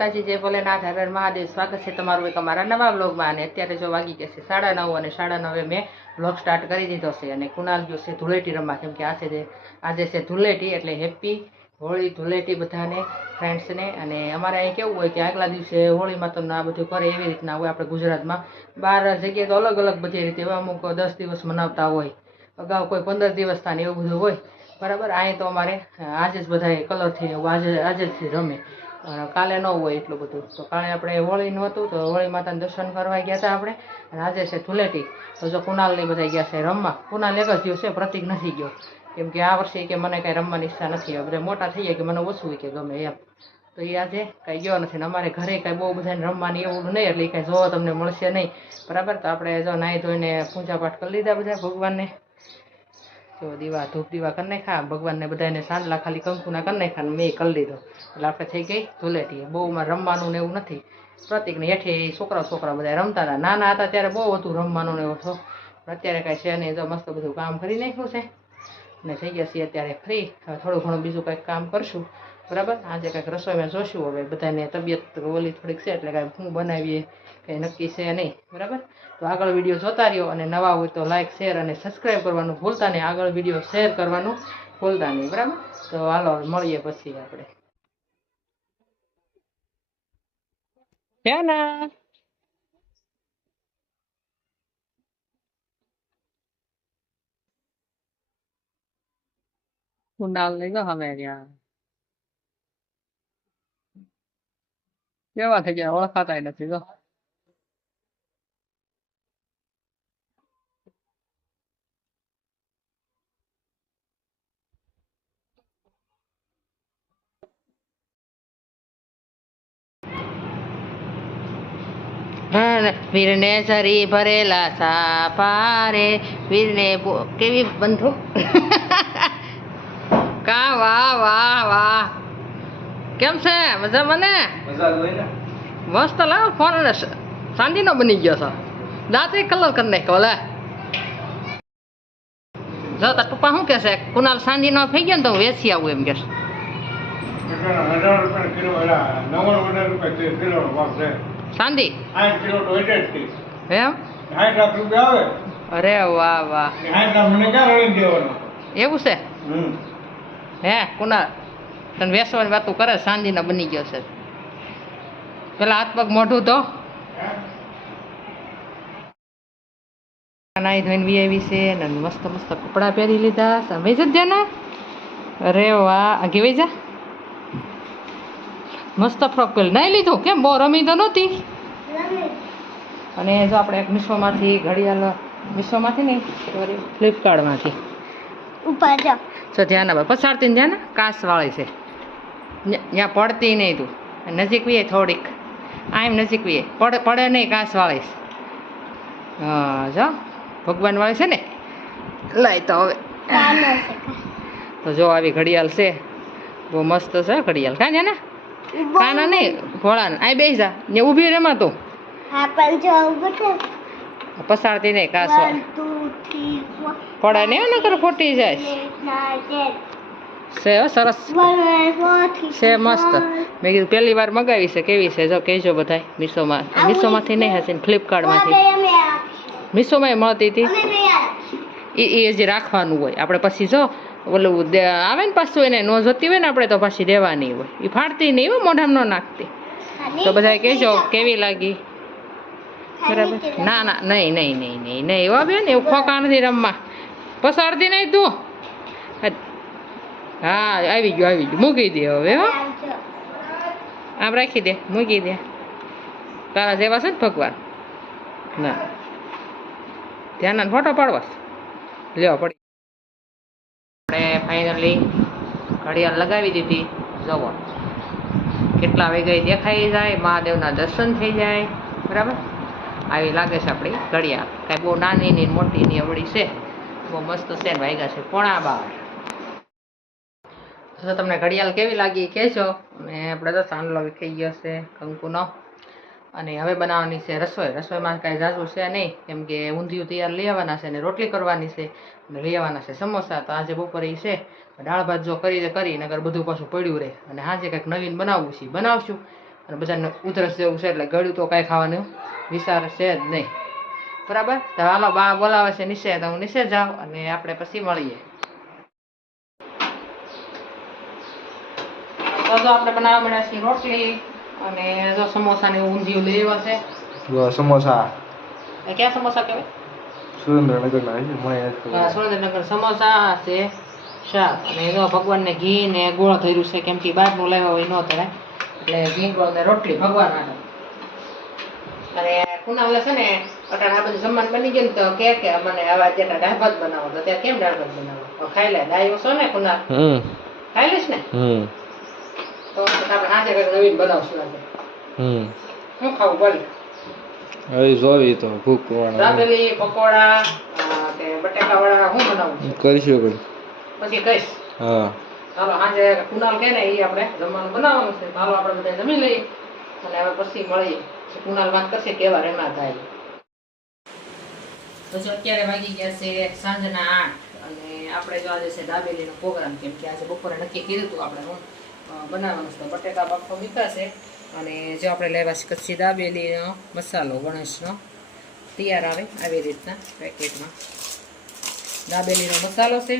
માતાજી, જય ભોલેનાથ, હર હર મહાદેવ। સ્વાગત છે તમારું એક અમારા નવા વ્લોગમાં। અને અત્યારે જો વાગી ગયા છે 9:30 અને 9:30 મેં વ્લોગ સ્ટાર્ટ કરી દીધો છે। અને કુનાલ ગયો છે ધૂળેટી રમવા, કેમ કે આજે છે ધૂળેટી, એટલે હેપી હોળી ધૂળેટી બધાને ફ્રેન્ડ્સને। અને અમારે અહીં કેવું હોય કે આગલા દિવસે હોળીમાં તમને આ બધું કરે એવી રીતના હોય। આપણે ગુજરાતમાં 12 જગ્યાએ તો અલગ અલગ બધી રીતે હોય, અમુક 10 દિવસ મનાવતા હોય, અગાઉ કોઈ 15 દિવસ થાય ને એવું બધું હોય, બરાબર। અહીં તો અમારે આજે જ બધા કલરથી આજે જ રમે, કાલે ન હોય એટલું બધું। તો કાલે આપણે હોળીનું હતું તો હોળી માતાના દર્શન કરવા ગયા હતા આપણે, અને આજે છે ધૂળેટી। તો જો કુનાલ ને બધા ગયા છે રમવા। કુનાલ એક જ ગયો છે, પ્રતિક નથી ગયો, કેમ કે આ વર્ષે કે મને કાંઈ રમવાની ઈચ્છા નથી, બધા મોટા થઈ ગયા કે મને ઓછું કે ગમે એમ, તો એ આજે કાંઈ ગયો નથી। ને અમારે ઘરે કાંઈ બહુ બધાને રમવાની એવું નહીં, એટલે એ કાંઈ જોવા તમને મળશે નહીં, બરાબર। તો આપણે જો નાહી ધોઈને પૂજા પાઠ કરી લીધા બધા ભગવાનને, તો દીવા ધૂપ દીવા કરી નાખ્યા ભગવાનને, બધાને સાંડલા ખાલી કંકુના કરી નાખ્યા, મેં કરી લીધો, એટલે આપણે થઈ ગઈ ધૂળેટી। બહુમાં રમવાનું ને એવું નથી, પ્રતિકને હેઠે છોકરા બધા રમતા હતા, નાના હતા ત્યારે બહુ હતું રમવાનું ને એવું હતો, અત્યારે કાંઈ છે નહીં। જો મસ્ત બધું કામ કરી નાખ્યું છે ને થઈ ગયા છીએ અત્યારે ફ્રી। હવે થોડું ઘણું બીજું કંઈક કામ કરશું, બરાબર। આજે કંઈક રસોઈમાં જોશું, હવે બધાને તબિયત ઓલી થોડીક છે, એટલે કાંઈ શું બનાવીએ કંઈ નક્કી છે નહીં, બરાબર। તો આગળ વિડીયો જોતા રહ્યો, અને નવા હોય તો લાઈક શેર અને સબસ્ક્રાઈબ કરવાનું ભૂલતા નહીં, આગળ વિડીયો શેર કરવાનું ભૂલતા નહીં, બરાબર। તો હાલો મળીએ પછી આપણે। ના કુંડાલ લઈ ગયો હવે ત્યાં કેવા થઈ ગયા, ઓળખાતા નથી તો વીરને સરી ભરેલા સાપા રે, વીરને કેવી બંધુ કા વાહ વાહ વાહ, કેમ છે મજામાં ને? મસ્ત લાવ ફોન, ચાંદીનો બની ગયો છે, દાંતે કલર કરી નાખ્યો લે। જો તાર પપ્પા શું કહેશે, કુનાલ ચાંદીનો થઈ ગયો ને તો હું વેચી આવું એમ કહેશે। ચાંદી એમ? અરે વાહ વાહ, એવું છે હે? કુનાલ તને વેસવાની વાતું કરે, ચાંદીનો બની ગયો છે, પેલા હાથ પગ મોઢું તો નાઈ ધોઈને વી આવી છે ને મસ્ત મસ્ત કપડાં પહેરી લીધા, સમય જ જાના। અરે વાહ, આગી વઈ જા, મસ્ત ફ્રોક પહેરી નાઈ લીધું, કેમ બહુ રમી તો નહોતી? અને જો આપણે એક મીશોમાંથી ઘડિયાળ, મીશોમાંથી નહીં સોરી ફ્લિપકાર્ટમાંથી ઉપર જો ધ્યાન આવે, પછાડતી ને ધ્યાન, કાચવાળી છે, ત્યાં પડતી નહીં, તું નજીક વીએ થોડીક, આમ નજીક વીએ, પડે નહીં, કાચવાળી। હા જો ભગવાન વાળી છે ને, લાય તો હવે તો જો આવી ઘડિયાળ છે, બહુ મસ્ત છે ઘડિયાળ, કાં છે ને? કાના નહીં ભોળા, આ બેસી જા ને ઊભી રેમાં તું, પસાડતી નહીં, કાચવાળી પડે નહીં, નકર ફૂટી જાય છે, સરસ છે, મસ્ત। મેં કીધું પહેલી વાર મગાવી છે, કેવી છે જો કહેજો બધાય। મીશોમાંથી નહીં હશે ને ફ્લિપકાર્ટમાંથી, મીશોમાં મળતી હતી, એ જે રાખવાનું હોય આપણે, પછી જો ઓલું આવે ને પાછું એને ન જોતી હોય ને આપણે તો પાછી દેવાની હોય, એ ફાડતી નહીં હોય, મોઢામાં ન નાખતી। તો બધા કહેજો કેવી લાગી, બરાબર? ના ના નહીં નહીં નહીં નહીં નહીં એવા બેન, એવું ખોખા નથી રમવા, પસાડતી નહીં તું। હા આવી ગયું મૂકી દે હવે, હો આમ રાખી દે, મૂકી દે, તારા જેવા છે ને ભગવાન, ના ધ્યાન ફોટો પાડવા લેવા પડી। આપણે ફાઇનલી ઘડિયાળ લગાવી દીધી, જવો કેટલા વાગે દેખાઈ જાય, મહાદેવના દર્શન થઈ જાય, બરાબર? આવી લાગે છે આપણી ઘડિયાળ, કાંઈ બહુ નાની ની મોટી ની અવળી છે, બહુ મસ્ત છે, વાગ્યા છે 12:15। તો તમને ઘડિયાળ કેવી લાગી કહેજો। અને આપણે તો સાંડલો વિખાઈ ગયો છે કંકુનો, અને હવે બનાવવાની છે રસોઈ। રસોઈમાં કાંઈ ઝાઝું છે નહીં, કેમ કે ઊંધિયું તૈયાર લઈ આવવાના છે, અને રોટલી કરવાની છે, અને લઈ આવવાના છે સમોસા। તો આજે બપોરે છે દાળ ભાત જો કરી નગર બધું પાછું પડ્યું રહે, અને આજે કંઈક નવીન બનાવવું છે બનાવશું। અને બધાને ઉધરસ જેવું છે એટલે ગળ્યું તો કાંઈ ખાવાનું વિચાર છે જ નહીં. બરાબર, તો હાલો બા બોલાવે છે નીચે, તો હું નીચે જાઉં અને આપણે પછી મળીએ. તો જો આપણે બનાવવા મળ્યા છીએ રોટલી અને જો સમોસા ને ઊંધિયું લઈ આવ્યા છે. સમોસા ક્યાં સમોસા કહેવાય? સુરેન્દ્રનગર સમોસા છે, શાક અને જો ભગવાનને ઘી ને ગોળ થયું છે, કેમ કે બહારનું લાવ્યા હોય ન થાય એટલે ઘી ગોળ ને રોટલી ભગવાન માટે. અને કુનાલ છે ને અટાણે આ બધું જમવાનું બની ગયું ને તો કે મને આવા જેટલા દાળ ભાત બનાવો, તો ત્યાં કેમ દાળ ભાત બનાવો? ખાઈ લે, ડાયો છો ને કુનાલ, ખાઈ લઈશ ને? તો આપણે આજે કંઈક નવીન બનાવશું. આજે શું ખાવું બોલ? હવે જોવી તો ભૂખ દાબેલી, પકોડા કે બટેકા વાળા શું બનાવું કરીશું પછી કહીશ. હા ચાલો આજે કુનાલ કે ને એ આપણે જમવાનું બનાવવાનું છે. ચાલો આપણે બધા જમી લઈએ અને હવે પછી મળીએ. કુનાલ વાત કરશે કેવા રેમાં થાય. તો જો અત્યારે વાગી ગયા છે સાંજના 8 અને આપણે જો આજે છે દાબેલીનો પ્રોગ્રામ, કેમ કે આજે બપોરે નક્કી કર્યું હતું આપણે હું બનાવવાનું છે. બટેકા બાફો મૂક્યા છે અને જો આપણે લેવા છે કચ્છી દાબેલીનો મસાલો ગણેશનો તૈયાર આવે આવી રીતના પેકેટમાં દાબેલીનો મસાલો છે.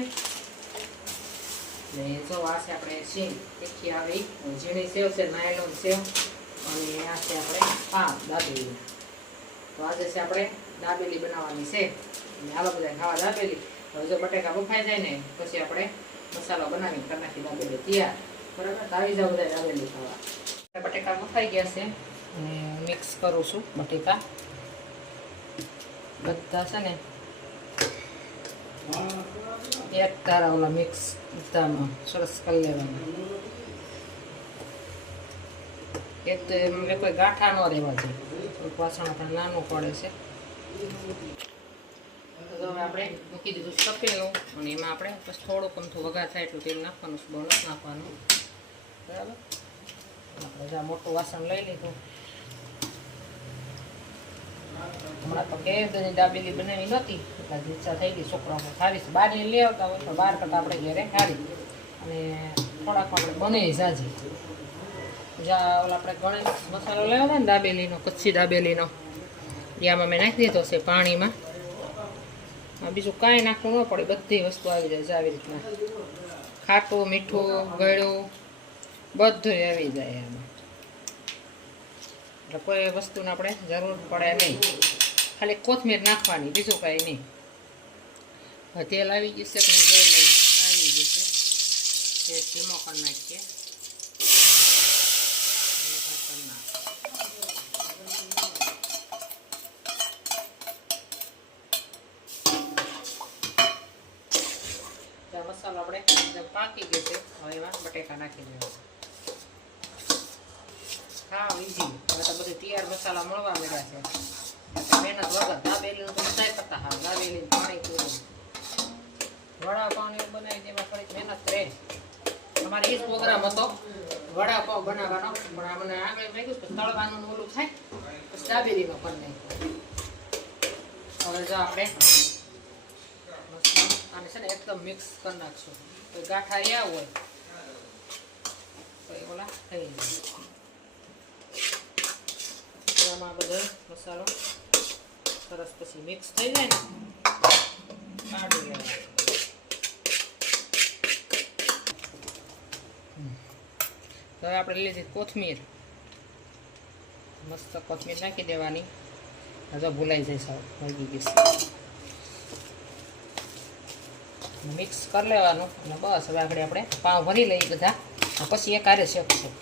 ને જો આ છે આપણે સેવ તીખી આવે ઝીણી સેવ છે, નાયલોન સેવ અને આ છે આપણે પાવ દાબેલી. તો આજે છે આપણે દાબેલી બનાવવાની છે અને આવા બધા ખાવા દાબેલી. હવે જો બટેકા બફાઈ જાય ને પછી આપણે મસાલો બનાવી કરી નાખી દાબેલી તૈયાર. બરાબર, આવી જાવ બધા દાબેલી ખાવા. બટેકા બફાઈ ગયા છે અને મિક્સ કરું છું બટેકા બધા છે ને એક તારા ઓલા મિક્સ બધામાં સરસ કરી લેવાના. એક તો એમ કોઈ ગાંઠા ન રહેવા જોઈએ, થોડુંક વાસણ આપણે નાનું પડે છે. તો હવે આપણે મૂકી દીધું તપેલું અને એમાં આપણે પછી થોડુંક અમથું વઘાર થાય એટલું તેલ નાખવાનું છે, બહુ નથી નાખવાનું. બરાબર, આપણે જ્યાં મોટું વાસણ લઈ લીધું. હમણાં તો કેદની દાબેલી બનાવી નહોતી એટલે ઈચ્છા થઈ ગઈ છોકરાઓને ખાવી છે. બહારની લઈ આવતા હોય તો બહાર કરતાં આપણે ઘરે ખાવી અને થોડાક આપણે બને સાજી. જ્યાં ઓલા આપણે ગણેશ મસાલો લેવો ને દાબેલીનો, કચ્છી દાબેલીનો, આમાં મેં નાખી દીધો છે પાણીમાં. બીજું કાંઈ નાખવું ન પડે, બધી વસ્તુ આવી જાય છે આવી રીતના. ખાટું, મીઠું, ગળ્યું બધું આવી જાય એમાં. એટલે કોઈ વસ્તુને આપણે જરૂર પડે નહીં, ખાલી કોથમીર નાખવાની, બીજું કાંઈ નહીં. તેલ આવી જશે કે જોઈ લઈ આવી જશે, તે ધીમો કરી નાખીએ. મસાલો આપણે એકદમ પાકી ગયો છે. હવે એમાં બટેકા નાખી દેવા. હા ઈઝી, હવે તો બધું તૈયાર મસાલા મળવા મળ્યા છે. મહેનત વગર દાબેલીનું તો બધા કરતા હા, દાબેલી પાણી પૂરું વડાપાઉં એવું બનાવી તેમાં થોડીક મહેનત રહે. અમારે એ જ પ્રોગ્રામ હતો વડાપાઉં બનાવવાનો, પણ મને આગળ લાગ્યું કે તળવાનું ઓલું થાય પછી દાબેલીનો કરી નાખ્યો. હવે જો આપણે આને છે ને એકદમ મિક્સ કરી નાખશું. કોઈ ગાંઠા રહ્યા હોય તો એ ઓલા થઈ જાય. આમાં બધો મસાલો સરસ પછી મિક્સ થઈ જાય ને કાઢી લેવાનો. હવે આપણે લીધી કોથમીર, મસ્ત કોથમીર નાખી દેવાની. હજુ ભૂલાઈ જાય સાવ વાગી ગઈ. મિક્સ કરી લેવાનું અને બસ હવે આગળ આપણે પાઉં ભરી લઈએ બધા, પછી એક આરે શેકશું.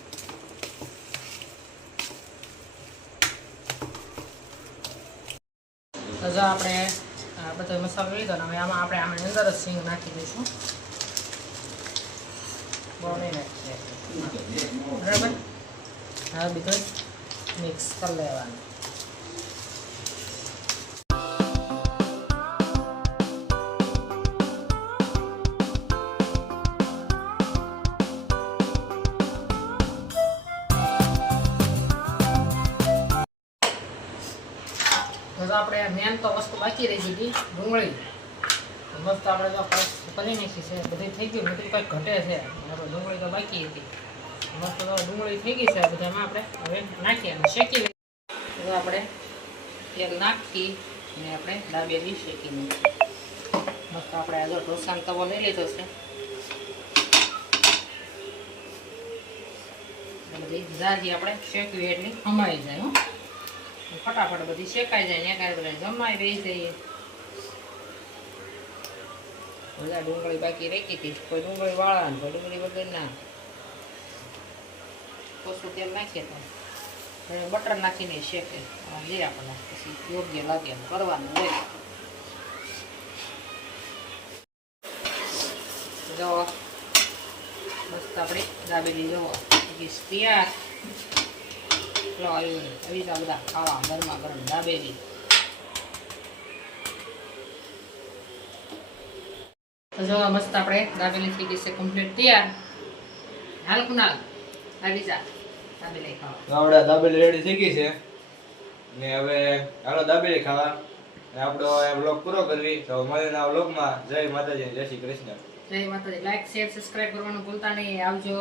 હજુ આપણે બધો મસાલો લીધો ને હવે આમાં આપણે આમાં અંદર જ સિંગ નાખી દઈશું. બહુ નહીં નાખીએ બરાબર. હવે બધું મિક્સ કરી લેવાનું. તો આપણે મેન તો વસ્તુ બાકી રહી ગઈ ડુંગળી. મસ્ત આપણે જો કરી નાખી છે, બધી થઈ ગયું. બધું કંઈક ઘટે છે, ડુંગળી તો બાકી હતી. મસ્ત તો ડુંગળી થઈ ગઈ છે આ બધામાં આપણે હવે નાખીએ અને શેકી લઈએ. તો આપણે તેલ નાખી અને આપણે દાબેલી શેકી નાખીએ. મસ્ત આપણે આ જો ઢોસાનો તવો લઈ લીધો છે. બધી જાજી આપણે શેકવી એટલી હમાઈ જાય. હો ફટાફટ બધી શેકાઈ જાય ને કાંઈ બધા જમાઈ રહી જઈએ. બધા ડુંગળી બાકી રાખી હતી, કોઈ ડુંગળી વાળા ને કોઈ ડુંગળી વગર ના. ઓછું તેલ નાખીએ તો બટર નાખીને શેકે જે આપણને પછી યોગ્ય લાગે એમ કરવાનું હોય. જુઓ મસ્ત આપણી દાબેલી જુઓ તૈયાર. ચલો આવી રીતે બધા ખાવા ગરમા ગરમ દાબેલી. તો જો મસ્ત આપણે દાબેલી થઈ ગઈ છે કમ્પ્લીટ તૈયાર. હાલ કુનાલ આવી જા દાબેલી ખાવા. આપણે દાબેલી રેડી થઈ ગઈ છે ને હવે હાલો દાબેલી ખાવા. અને આપણો બ્લોગ પૂરો કરવી. તો મળીને આ બ્લોગમાં જય માતાજી, જય શ્રી કૃષ્ણ. જય માતાજી. લાઈક શેર સબસ્ક્રાઇબ કરવાનું ભૂલતા નહીં. આવજો.